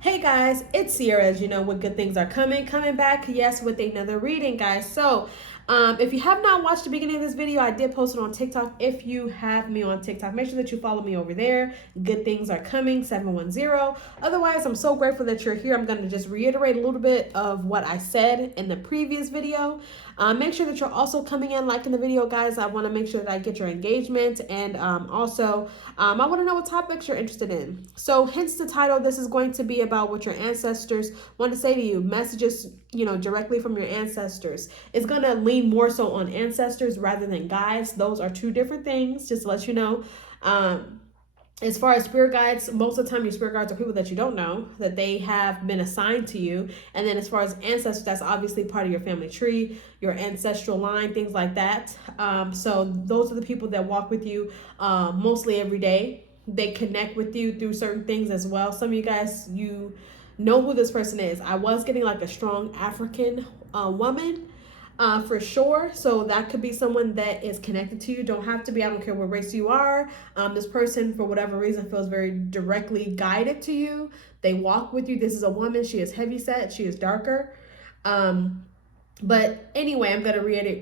Hey guys, it's Sierra, as you know, what good things are coming back, yes, with another reading, guys. So, if you have not watched the beginning of this video, I did post it on TikTok. If you have me on TikTok, make sure that you follow me over there. Good things are coming, 710. Otherwise, I'm so grateful that you're here. I'm going to just reiterate a little bit of what I said in the previous video. Make sure that you're also coming in, liking the video, guys. I want to make sure that I get your engagement, and also I want to know what topics you're interested in. So hence the title, this is going to be about what your ancestors want to say to you, messages, directly from your ancestors. It's going to lean more so on ancestors rather than guides. Those are two different things, just to let you know. As far as spirit guides, most of the time your spirit guides are people that you don't know, that they have been assigned to you. And then as far as ancestors, that's obviously part of your family tree, your ancestral line, things like that. So those are the people that walk with you mostly every day. They connect with you through certain things as well. Some of you guys, you know who this person is. I was getting like a strong African woman. For sure. So that could be someone that is connected to you. Don't have to be. I don't care what race you are. This person, for whatever reason, feels very directly guided to you. They walk with you. This is a woman. She is heavy set. She is darker. But anyway, I'm going to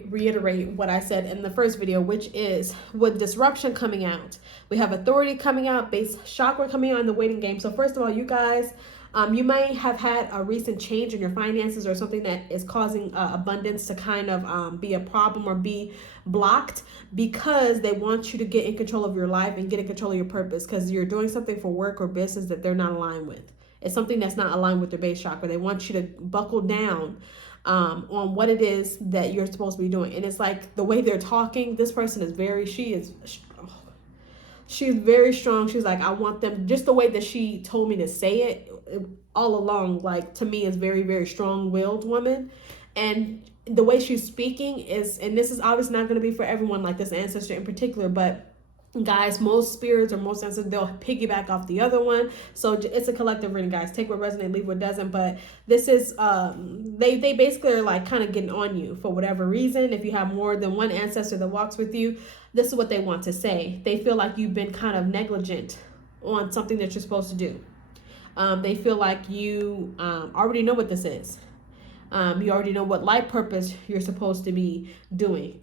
reiterate what I said in the first video, which is with disruption coming out, we have authority coming out, base chakra coming out in the waiting game. So first of all, you guys, you may have had a recent change in your finances or something that is causing abundance to kind of be a problem or be blocked, because they want you to get in control of your life and get in control of your purpose, because you're doing something for work or business that they're not aligned with. It's something that's not aligned with their base chakra. They want you to buckle down on what it is that you're supposed to be doing. And it's like the way they're talking, this person is she's very strong. She's like, I want them, just the way that she told me to say it all along, like, to me, is very, very strong-willed woman. And the way she's speaking is, and this is obviously not going to be for everyone, like this ancestor in particular, but guys, most spirits or most ancestors, they'll piggyback off the other one. So it's a collective reading, guys. Take what resonates, leave what doesn't. But this is they basically are like kind of getting on you for whatever reason. If you have more than one ancestor that walks with you, this is what they want to say. They feel like you've been kind of negligent on something that you're supposed to do. They feel like you already know what this is. You already know what life purpose you're supposed to be doing.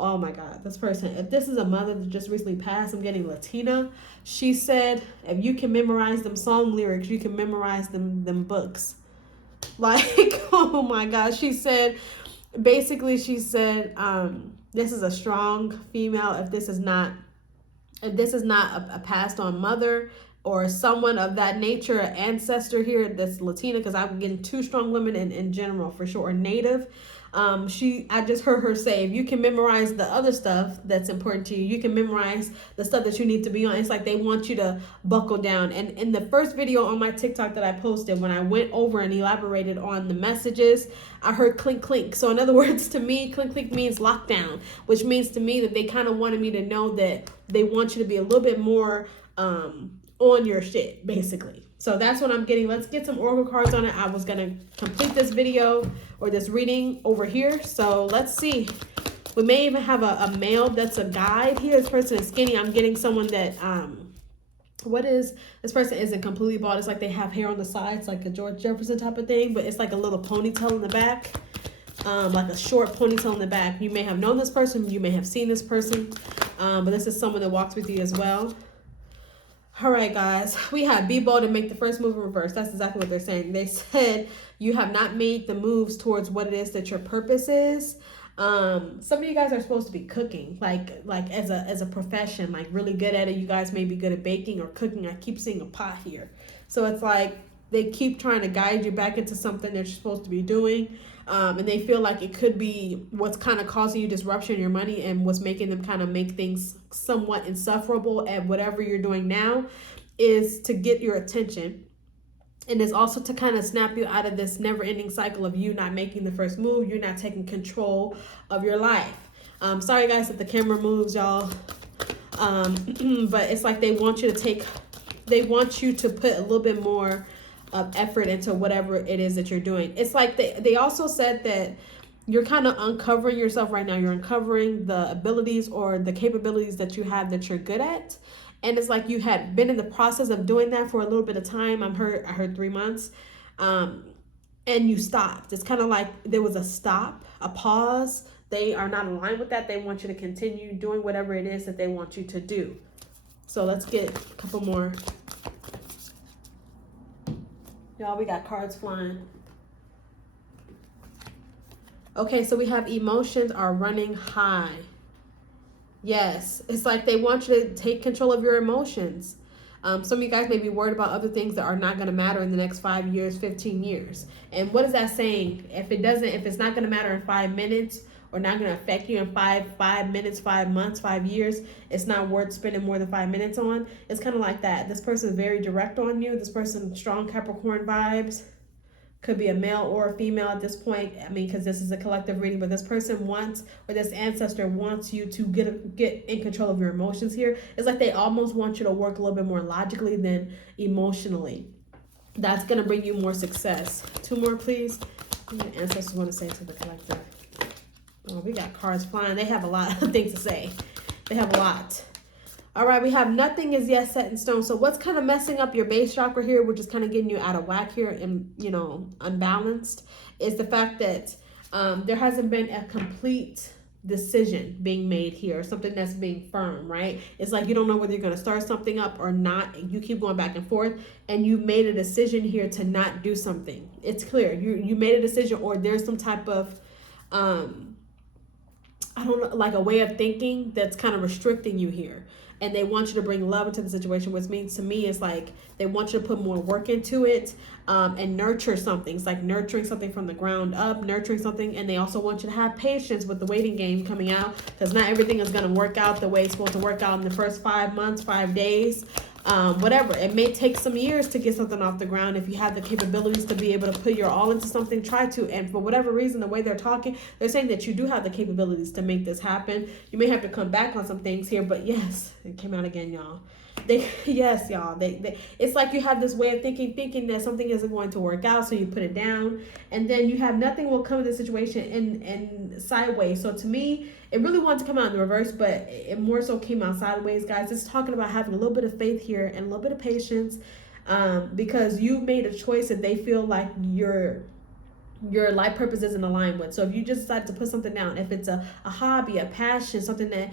Oh my God, this person, if this is a mother that just recently passed, I'm getting Latina. She said, if you can memorize them song lyrics, you can memorize them books. Like, oh my God. She said, basically, she said, this is a strong female. If this is not a passed on mother or someone of that nature, an ancestor here that's Latina, because I'm getting two strong women in general for sure, or native. I just heard her say, if you can memorize the other stuff that's important to you, you can memorize the stuff that you need to be on. It's like they want you to buckle down. And in the first video on my TikTok that I posted, when I went over and elaborated on the messages, I heard clink clink. So in other words, to me, clink clink means lockdown, which means to me that they kind of wanted me to know that they want you to be a little bit more on your shit, basically. So that's what I'm getting. Let's get some oracle cards on it. I was going to complete this video or this reading over here. So let's see. We may even have a male that's a guide here. This person is skinny. I'm getting someone that, this person isn't completely bald. It's like they have hair on the sides, like a George Jefferson type of thing, but it's like a little ponytail in the back. Like a short ponytail in the back. You may have known this person. You may have seen this person. But this is someone that walks with you as well. All right, guys, we have be bold and make the first move in reverse. That's exactly what they're saying. They said you have not made the moves towards what it is that your purpose is. Some of you guys are supposed to be cooking, like as a profession, like really good at it. You guys may be good at baking or cooking. I keep seeing a pot here. So it's like they keep trying to guide you back into something that you're supposed to be doing. And they feel like it could be what's kind of causing you disruption in your money and what's making them kind of make things somewhat insufferable at whatever you're doing now, is to get your attention. And it's also to kind of snap you out of this never-ending cycle of you not making the first move. You're not taking control of your life. Sorry, guys, if the camera moves, y'all. But it's like they want you to put a little bit more of effort into whatever it is that you're doing. It's like they also said that you're kind of uncovering yourself right now. You're uncovering the abilities or the capabilities that you have that you're good at. And it's like you had been in the process of doing that for a little bit of time. I heard 3 months. And you stopped. It's kind of like there was a stop, a pause. They are not aligned with that. They want you to continue doing whatever it is that they want you to do. So let's get a couple more. Y'all, we got cards flying. Okay, so we have emotions are running high. Yes, it's like they want you to take control of your emotions. Some of you guys may be worried about other things that are not going to matter in the next 5 years, 15 years. And what is that saying? If it's not going to matter in 5 minutes or not going to affect you in 5 minutes, 5 months, 5 years, it's not worth spending more than 5 minutes on. It's kind of like that. This person is very direct on you. This person, strong Capricorn vibes. Could be a male or a female at this point. I mean, because this is a collective reading, but this person wants, or this ancestor wants you to get in control of your emotions here. It's like they almost want you to work a little bit more logically than emotionally. That's going to bring you more success. 2 more, please. What the ancestors want to say to the collective? Oh, we got cards flying. They have a lot of things to say. They have a lot. All right, we have nothing is yet set in stone. So what's kind of messing up your base chakra here, which is kind of getting you out of whack here and, unbalanced, is the fact that there hasn't been a complete decision being made here, something that's being firm, right? It's like you don't know whether you're going to start something up or not. You keep going back and forth, and you made a decision here to not do something. It's clear. You made a decision, or there's some type of I don't know, like a way of thinking that's kind of restricting you here. And they want you to bring love into the situation, which means to me is like they want you to put more work into it and nurture something. It's like nurturing something from the ground up, nurturing something. And they also want you to have patience with the waiting game coming out, because not everything is going to work out the way it's supposed to work out in the first 5 months, 5 days. Whatever. It may take some years to get something off the ground. If you have the capabilities to be able to put your all into something, try to. And for whatever reason, the way they're talking, they're saying that you do have the capabilities to make this happen. You may have to come back on some things here, but yes, it came out again, y'all. Yes, y'all. It's like you have this way of thinking that something isn't going to work out, so you put it down, and then you have nothing will come to the situation in sideways. So to me, it really wanted to come out in the reverse, but it more so came out sideways, guys. It's talking about having a little bit of faith here and a little bit of patience, because you've made a choice that they feel like your life purpose isn't aligned with. So if you just decide to put something down, if it's a hobby, a passion, something that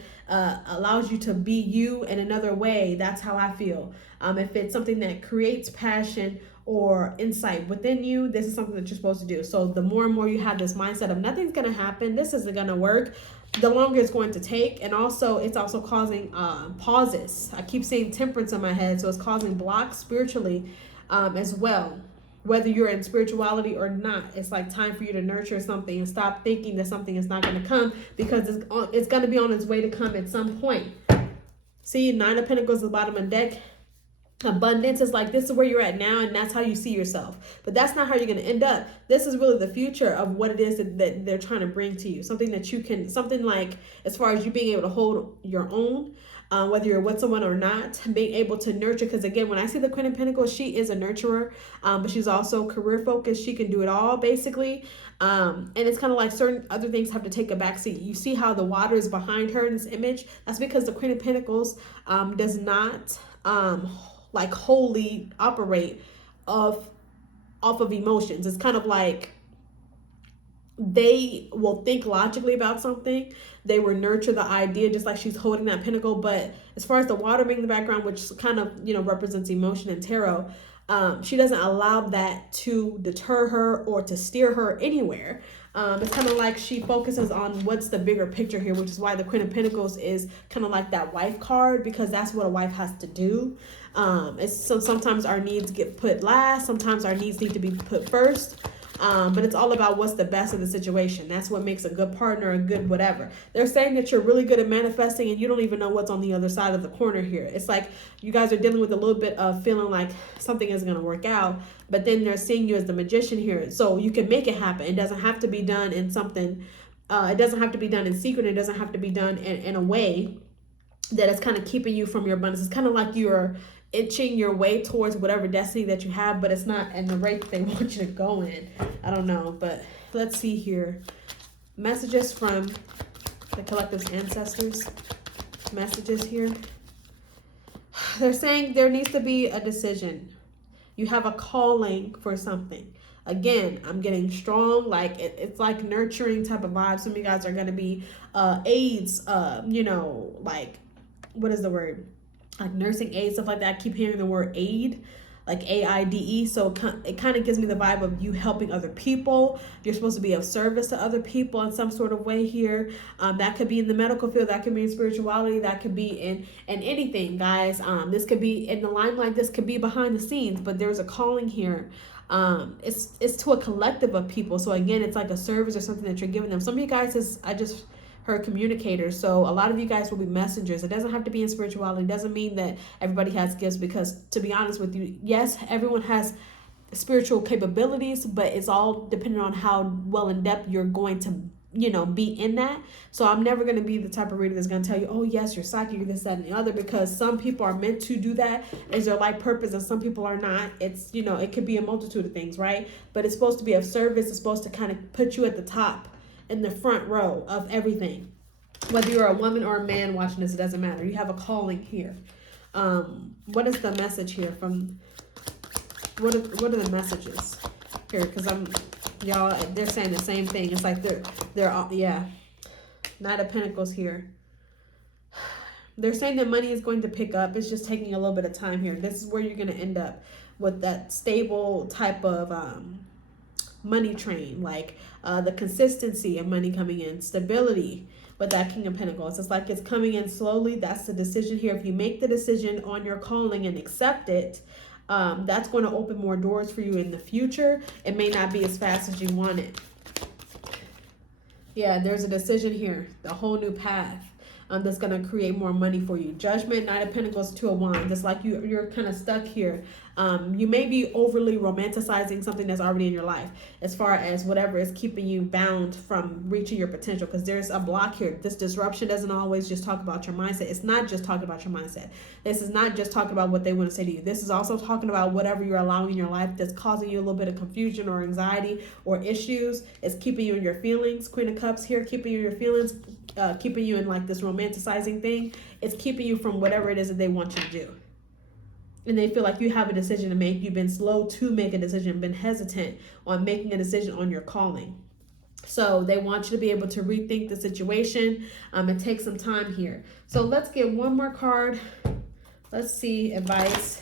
allows you to be you in another way, that's how I feel. If it's something that creates passion or insight within you, this is something that you're supposed to do. So the more and more you have this mindset of nothing's going to happen, this isn't going to work, the longer it's going to take. And also it's also causing pauses. I keep saying temperance in my head, so it's causing blocks spiritually as well. Whether you're in spirituality or not, it's like time for you to nurture something and stop thinking that something is not going to come, because it's going to be on its way to come at some point. See, 9 of Pentacles at the bottom of the deck. Abundance is like, this is where you're at now, and that's how you see yourself. But that's not how you're going to end up. This is really the future of what it is that they're trying to bring to you. Something that you can, something like, as far as you being able to hold your own, whether you're with someone or not, being able to nurture. Because again, when I see the Queen of Pentacles, she is a nurturer, but she's also career focused. She can do it all, basically. And it's kind of like certain other things have to take a backseat. You see how the water is behind her in this image? That's because the Queen of Pentacles does not like wholly operate off of emotions. It's kind of like they will think logically about something. They will nurture the idea, just like she's holding that pentacle. But as far as the water being in the background, which kind of, represents emotion and tarot, she doesn't allow that to deter her or to steer her anywhere. It's kind of like she focuses on what's the bigger picture here, which is why the Queen of Pentacles is kind of like that wife card, because that's what a wife has to do. Sometimes our needs get put last. Sometimes our needs need to be put first. But it's all about what's the best of the situation. That's what makes a good partner, a good whatever. They're saying that you're really good at manifesting and you don't even know what's on the other side of the corner here. It's like you guys are dealing with a little bit of feeling like something isn't going to work out, but then they're seeing you as the magician here. So you can make it happen. It doesn't have to be done in something. It doesn't have to be done in secret. It doesn't have to be done in a way that is kind of keeping you from your abundance. It's kind of like you're itching your way towards whatever destiny that you have, but it's not in the rate that they want you to go in. I don't know, but let's see here. Messages from the collective's ancestors. Messages here. They're saying there needs to be a decision. You have a calling for something. Again, I'm getting strong, like it's like nurturing type of vibes. Some of you guys are going to be aides, like, what is the word? Like nursing aid, stuff like that. I keep hearing the word aid, like AIDE. So it kind of gives me the vibe of you helping other people. You're supposed to be of service to other people in some sort of way here. That could be in the medical field. That could be in spirituality. That could be in anything, guys. This could be in the limelight. This could be behind the scenes. But there's a calling here. It's to a collective of people. So again, it's like a service or something that you're giving them. Some of you guys I just heard communicators. So a lot of you guys will be messengers. It doesn't have to be in spirituality. It doesn't mean that everybody has gifts, because to be honest with you, yes, everyone has spiritual capabilities, but it's all dependent on how well in depth you're going to be in that. So I'm never going to be the type of reader that's going to tell you, oh yes, you're psychic, you're this, that, and the other, because some people are meant to do that as their life purpose, and some people are not. It's, it could be a multitude of things, right? But it's supposed to be of service. It's supposed to kind of put you at the top, in the front row of everything. Whether you're a woman or a man watching this, it doesn't matter. You have a calling here. What is the message here from, what are the messages here? Because y'all, they're saying the same thing. It's like they're all, yeah. Knight of Pentacles here. They're saying that money is going to pick up. It's just taking a little bit of time here. This is where you're going to end up with that stable type of money train, like the consistency of money coming in, stability with that King of Pentacles. It's like it's coming in slowly. That's the decision here. If you make the decision on your calling and accept it, that's going to open more doors for you in the future. It may not be as fast as you want it. Yeah, there's a decision here, a whole new path. That's going to create more money for you. Judgment, Knight of Pentacles, Two of Wands. It's like you're kind of stuck here. You may be overly romanticizing something that's already in your life, as far as whatever is keeping you bound from reaching your potential, because there's a block here. This disruption doesn't always just talk about your mindset. It's not just talking about your mindset. This is not just talking about what they want to say to you. This is also talking about whatever you're allowing in your life that's causing you a little bit of confusion or anxiety or issues. It's keeping you in your feelings. Queen of Cups here, keeping you in your feelings, keeping you in like this romanticizing thing. It's keeping you from whatever it is that they want you to do. And they feel like you have a decision to make. You've been slow to make a decision, been hesitant on making a decision on your calling. So they want you to be able to rethink the situation and take some time here. So let's get one more card. Let's see, advice.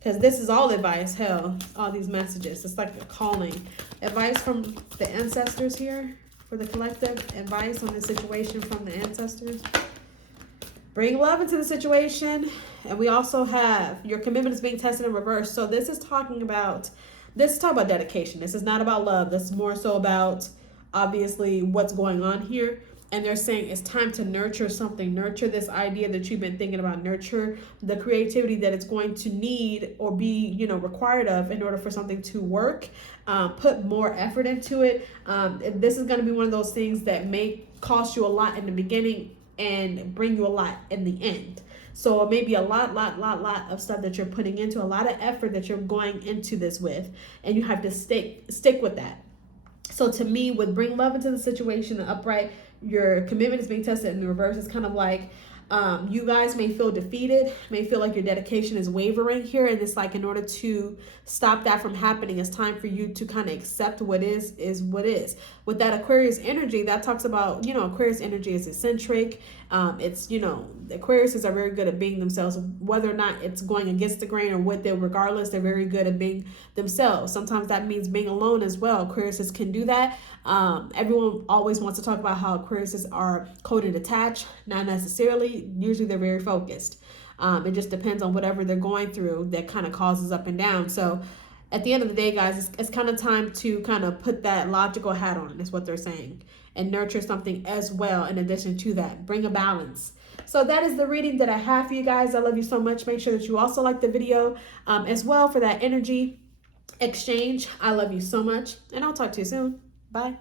Because this is all advice, hell, all these messages. It's like a calling. Advice from the ancestors here for the collective. Advice on the situation from the ancestors. Bring love into the situation. And we also have your commitment is being tested in reverse. So this is talking about dedication. This is not about love. This is more so about obviously what's going on here. And they're saying it's time to nurture something. Nurture this idea that you've been thinking about. Nurture the creativity that it's going to need or be, required of in order for something to work. Put more effort into it. This is going to be one of those things that may cost you a lot in the beginning and bring you a lot in the end. So it may be a lot of stuff that you're putting into, a lot of effort that you're going into this with, and you have to stick with that. So to me, with bring love into the situation and upright, your commitment is being tested in the reverse. It's kind of like you guys may feel defeated, may feel like your dedication is wavering here. And it's like in order to stop that from happening, it's time for you to kind of accept what is what is. With that Aquarius energy, that talks about, Aquarius energy is eccentric. It's, Aquariuses are very good at being themselves, whether or not it's going against the grain or what they're, regardless, they're very good at being themselves. Sometimes that means being alone as well. Aquariuses can do that. Everyone always wants to talk about how Aquariuses are cold and detached. Not necessarily. Usually they're very focused. It just depends on whatever they're going through that kind of causes up and down. So at the end of the day, guys, it's kind of time to kind of put that logical hat on, is what they're saying, and nurture something as well in addition to that. Bring a balance. So that is the reading that I have for you guys. I love you so much. Make sure that you also like the video as well for that energy exchange. I love you so much, and I'll talk to you soon. Bye.